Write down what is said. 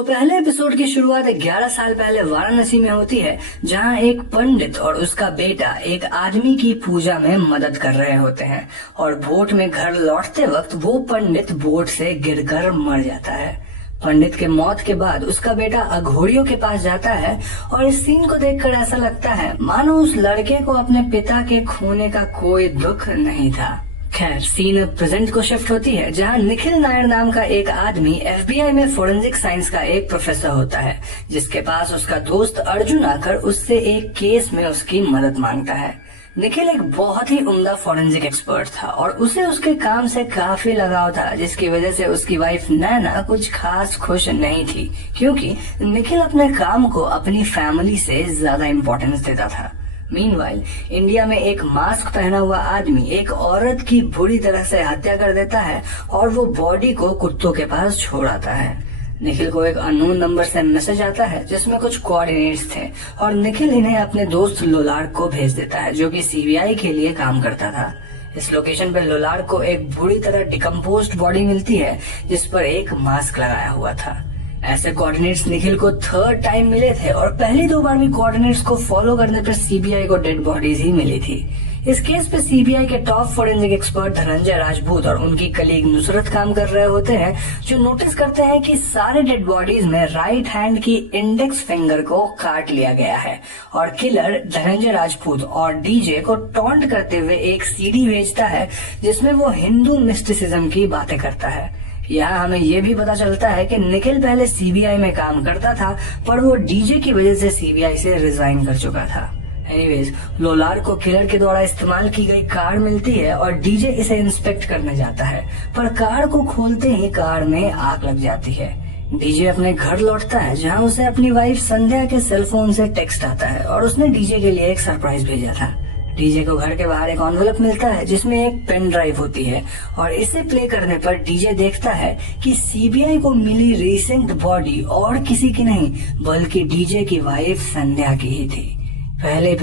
तो पहले एपिसोड की शुरुआत 11 साल पहले वाराणसी में होती है, जहां एक पंडित और उसका बेटा एक आदमी की पूजा में मदद कर रहे होते हैं और बोट में घर लौटते वक्त वो पंडित बोट से गिरकर मर जाता है। पंडित के मौत के बाद उसका बेटा अघोरियों के पास जाता है और इस सीन को देखकर ऐसा लगता है मानो उस लड़के को अपने पिता के खोने का कोई दुख नहीं था। खैर, सीन प्रेजेंट को शिफ्ट होती है, जहां निखिल नायर नाम का एक आदमी एफबीआई में फोरेंसिक साइंस का एक प्रोफेसर होता है, जिसके पास उसका दोस्त अर्जुन आकर उससे एक केस में उसकी मदद मांगता है। निखिल एक बहुत ही उम्दा फोरेंसिक एक्सपर्ट था और उसे उसके काम से काफी लगाव था, जिसकी वजह से उसकी वाइफ नैना कुछ खास खुश नहीं थी, क्योंकि निखिल अपने काम को अपनी फैमिली से ज्यादा इम्पोर्टेंस देता था। मीनवाइल इंडिया में एक मास्क पहना हुआ आदमी एक औरत की बुरी तरह से हत्या कर देता है और वो बॉडी को कुत्तों के पास छोड़ आता है। निखिल को एक अननोन नंबर से मैसेज आता है जिसमें कुछ कोऑर्डिनेट्स थे और निखिल इन्हें अपने दोस्त लोलार्ड को भेज देता है, जो कि सीबीआई के लिए काम करता था। इस लोकेशन पर लोलार्ड को एक बुरी तरह डिकम्पोज्ड बॉडी मिलती है जिस पर एक मास्क लगाया हुआ था। ऐसे कोऑर्डिनेट्स निखिल को थर्ड टाइम मिले थे और पहली दो बार भी कोऑर्डिनेट्स को फॉलो करने पर सीबीआई को डेड बॉडीज ही मिली थी। इस केस पे सीबीआई के top forensic expert Dhananjay Rajput और उनकी कलीग नुसरत काम कर रहे होते हैं, जो नोटिस करते हैं कि सारे डेड बॉडीज में राइट हैंड की इंडेक्स फिंगर को काट लिया गया है और किलर धनंजय राजपूत और डीजे को टॉन्ट करते हुए एक सीडी भेजता है जिसमें वो हिंदू मिस्टिसिज्म की बातें करता है। यहाँ हमें ये भी पता चलता है कि निखिल पहले सीबीआई में काम करता था, पर वो डीजे की वजह से सीबीआई से रिजाइन कर चुका था। एनीवेज, लोलार्ड को किलर के द्वारा इस्तेमाल की गई कार मिलती है और डीजे इसे इंस्पेक्ट करने जाता है, पर कार को खोलते ही कार में आग लग जाती है। डीजे अपने घर लौटता है, जहाँ उसे अपनी वाइफ संध्या के सेलफोन से टेक्स्ट आता है और उसने डीजे के लिए एक सरप्राइज भेजा था। डीजे को घर के बाहर एक एनवेलप मिलता है जिसमें एक पेन ड्राइव होती है और इसे प्ले करने पर डीजे देखता है कि सीबीआई को मिली रिसेंट बॉडी और किसी की नहीं बल्कि डीजे की वाइफ संध्या की ही थी। पहले